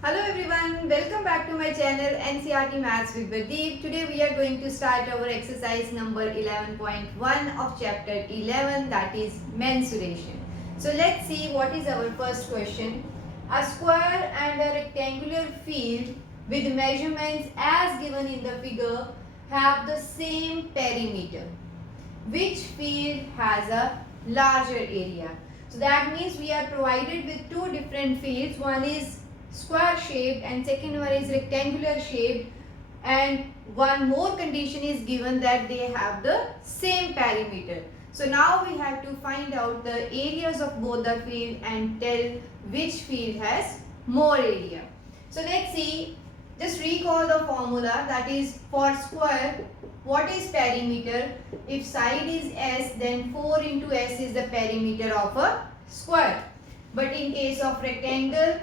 Hello everyone, welcome back to my channel NCRT Maths with Pradeep. Today we are going to start our exercise number 11.1 of chapter 11, that is mensuration. So let's see what is our first question. A square and a rectangular field with measurements as given in the figure have the same perimeter. Which field has a larger area? So that means we are provided with two different fields. One is square shaped and second one is rectangular shaped, and one more condition is given that they have the same perimeter. So now we have to find out the areas of both the field and tell which field has more area. So let's see, just recall the formula, that is for square what is perimeter? If side is S, then 4 into S is the perimeter of a square. But in case of rectangle,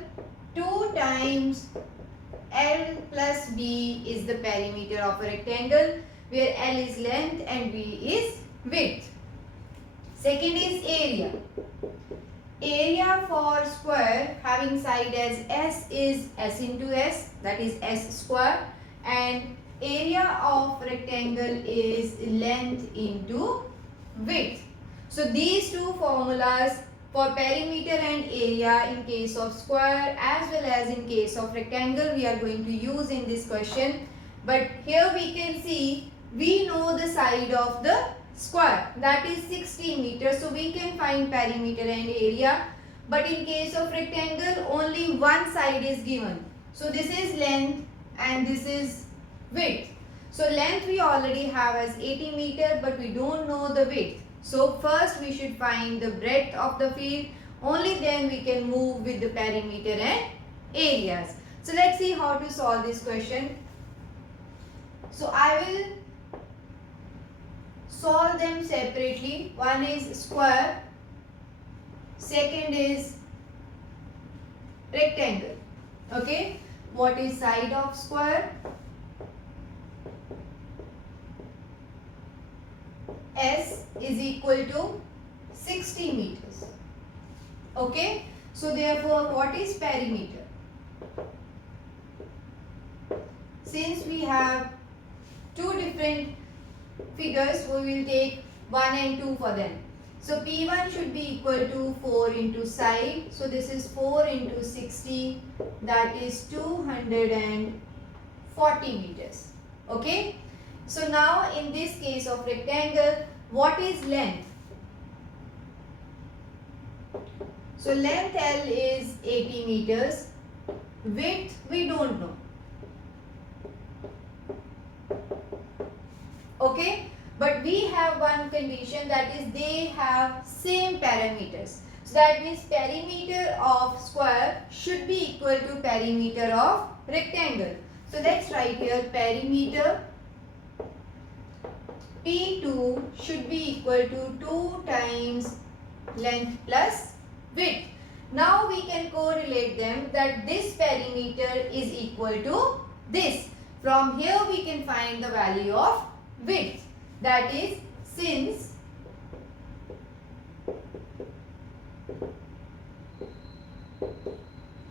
2 times L plus B is the perimeter of a rectangle, where L is length and B is width. Second is area. Area for square having side as S is S into S, that is S square, and area of rectangle is length into width. So these two formulas for perimeter and area in case of square as well as in case of rectangle we are going to use in this question. But here we can see we know the side of the square, that is 60 meters, so we can find perimeter and area. But in case of rectangle only one side is given, so this is length and this is width. So length we already have as 80 meter, but we don't know the width. So first we should find the breadth of the field, only then we can move with the perimeter and areas. So let's see how to solve this question. So I will solve them separately. One is square, second is rectangle. Okay, what is side of square? S is equal to 60 meters. Okay, so therefore what is perimeter? Since we have two different figures, we will take 1 and 2 for them. So P1 should be equal to 4 into side. So this is 4 into 60, that is 240 meters. Okay. So now in this case of rectangle, what is length? So length L is 80 meters. Width we don't know. Okay, but we have one condition, that is they have same parameters. So that means perimeter of square should be equal to perimeter of rectangle. So let's write here perimeter P2 should be equal to 2 times length plus width. Now we can correlate them, that this perimeter is equal to this. From here we can find the value of width. That is, since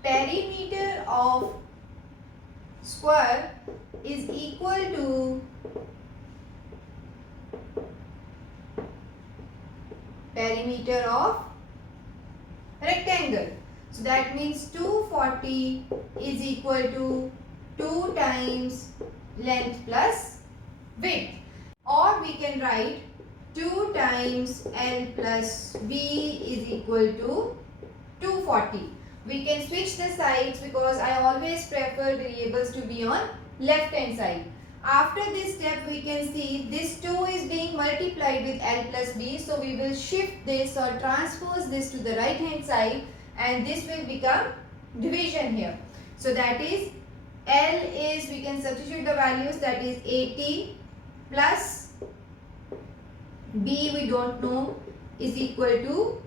perimeter of square is equal to perimeter of rectangle. So that means 240 is equal to 2 times length plus width. Or we can write 2 times L plus B is equal to 240. We can switch the sides because I always prefer variables to be on left hand side. After this step we can see this 2 is being multiplied with L plus B. So we will shift this or transpose this to the right hand side and this will become division here. So that is L is, we can substitute the values, that is 80 plus B we don't know is equal to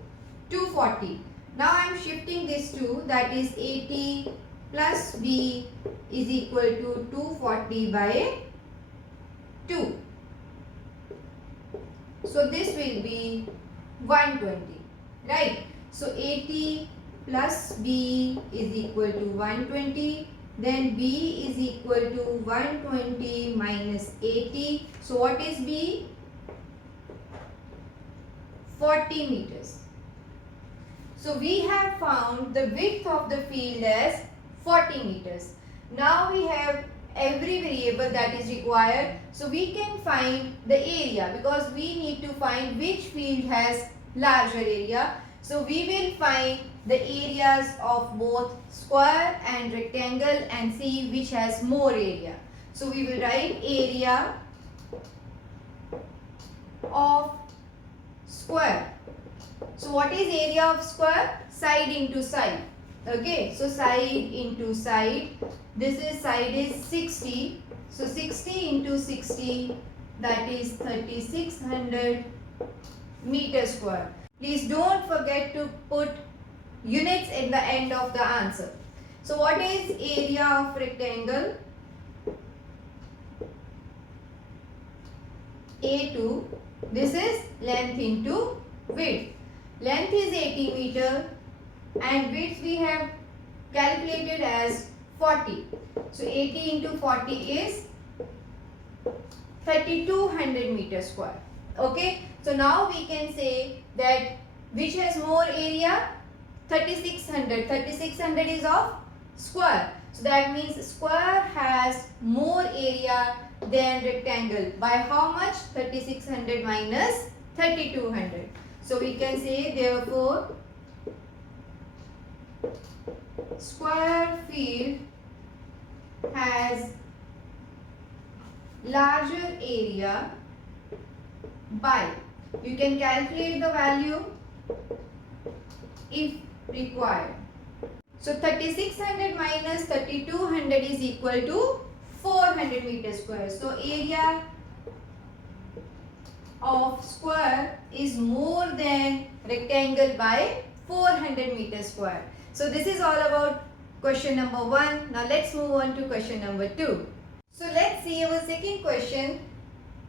240. Now I am shifting this to, that is 80 plus B is equal to 240 by 2. So this will be 120, right? So 80 plus B is equal to 120. Then B is equal to 120 minus 80. So what is B? 40 meters. So we have found the width of the field as 40 meters. Now we have every variable that is required. So we can find the area because we need to find which field has larger area. So we will find the areas of both square and rectangle and see which has more area. So we will write area of square. So what is area of square? Side into side. Okay, so side into side. This is side is 60. So 60 into 60, that is 3600 meter square. Please don't forget to put units at the end of the answer. So what is area of rectangle? A2. This is length into width. Length is 80 meter and width we have calculated as 40. So 80 into 40 is 3200 meter square. Okay. So now we can say that which has more area? 3600. 3600 is of square. So that means square has more area than rectangle. By how much? 3600 minus 3200. So we can say therefore square field has larger area by, you can calculate the value if required. So 3600 minus 3200 is equal to 400 meter square. So area of square is more than rectangle by 400 meter square. So this is all about question number 1. Now let's move on to question number 2. So let's see our second question.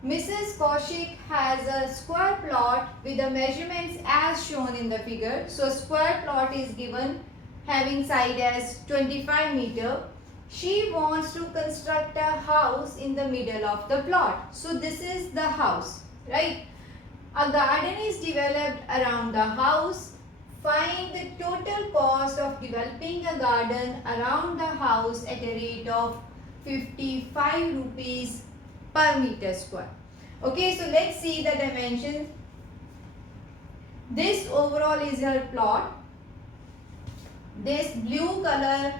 Mrs. Kaushik has a square plot with the measurements as shown in the figure. So a square plot is given having side as 25 meter. She wants to construct a house in the middle of the plot. So this is the house, right? A garden is developed around the house. Find the total cost of developing a garden around the house at a rate of 55 rupees per meter square. Okay, so let's see the dimensions. This overall is her plot. This blue color,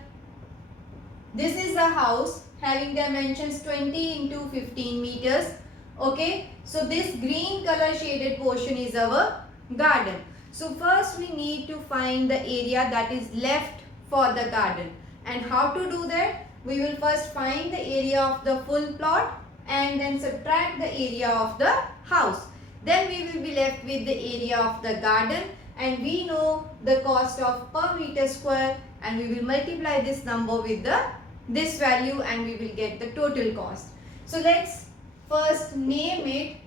this is the house having dimensions 20 into 15 meters. Okay, so this green color shaded portion is our garden. So first we need to find the area that is left for the garden. And how to do that? We will first find the area of the full plot and then subtract the area of the house. Then we will be left with the area of the garden, and we know the cost of per meter square, and we will multiply this number with this value and we will get the total cost. So let's first name it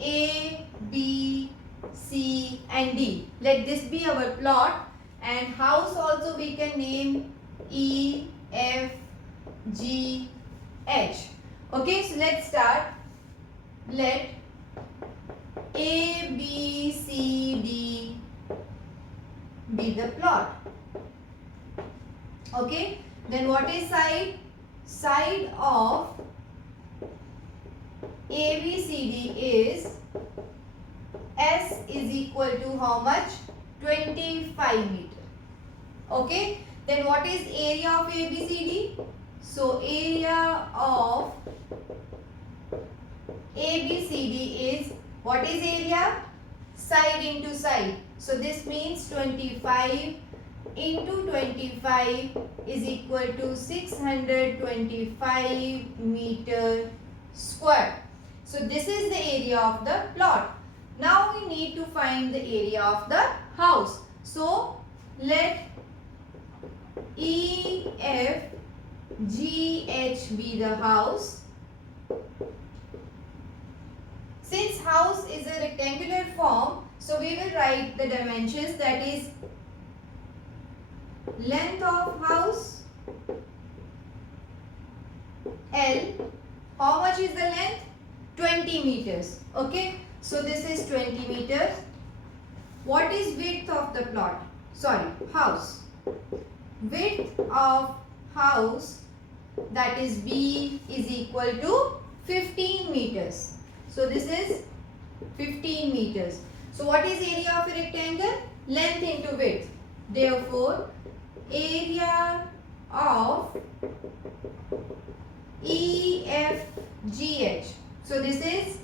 A, B, C and D. Let this be our plot, and house also we can name E, F, G, H. Okay, so let's start. Let A, B, C, D be the plot. Okay, then what is side? Side of ABCD is S is equal to how much? 25 meter. Okay, then what is area of ABCD? So area of ABCD is, what is area? Side into side. So this means 25 into 25 is equal to 625 meter square. So this is the area of the plot. Now we need to find the area of the house. So let E, F, G, H be the house. Since house is a rectangular form, so we will write the dimensions, that is length of house L. How much is the length? 20 meters. Okay. So this is 20 meters. What is width of the plot? Sorry, house. Width of house, that is B, is equal to 15 meters. So this is 15 meters. So what is area of a rectangle? Length into width. Therefore, area of EFGH. So this is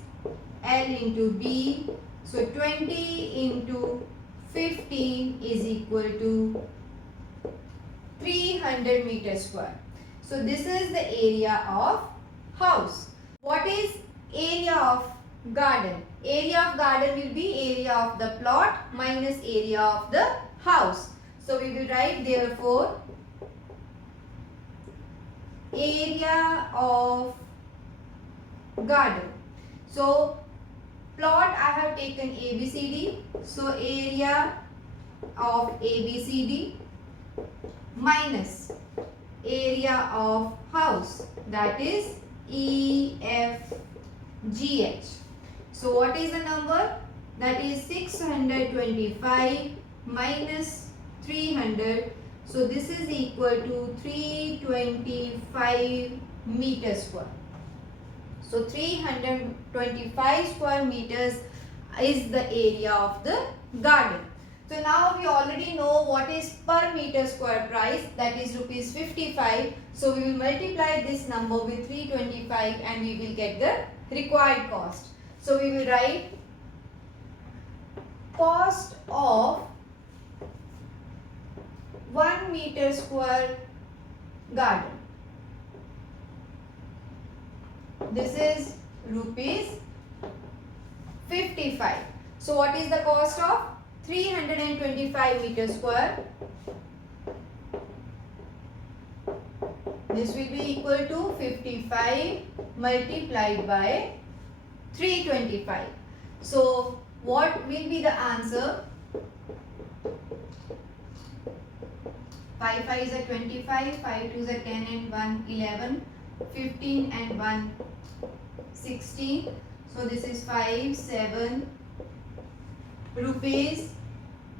L into B. So 20 into 15 is equal to 300 meters square. So this is the area of house. What is area of garden? Area of garden will be area of the plot minus area of the house. So we will write therefore area of garden. So plot I have taken ABCD. So area of ABCD minus area of house, that is EFGH. So what is the number? That is 625 minus 300. So this is equal to 325 meters square. So 325 square meters is the area of the garden. So now we already know what is per meter square price, that is rupees 55. So we will multiply this number with 325 and we will get the required cost. So we will write cost of 1 meter square garden. This is rupees 55. So what is the cost of 325 meters square? This will be equal to 55 multiplied by 325. So what will be the answer? 5 5 is a 25, 5 2 is a 10 and 1 11, 15 and 1 16. So this is 5 7 rupees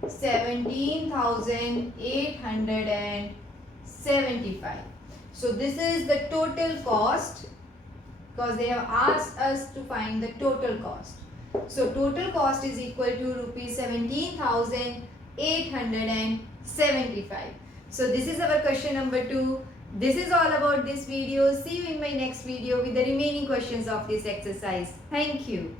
17,875. So this is the total cost, because they have asked us to find the total cost. So total cost is equal to rupees 17,875. So this is our question number 2. This is all about this video. See you in my next video with the remaining questions of this exercise. Thank you.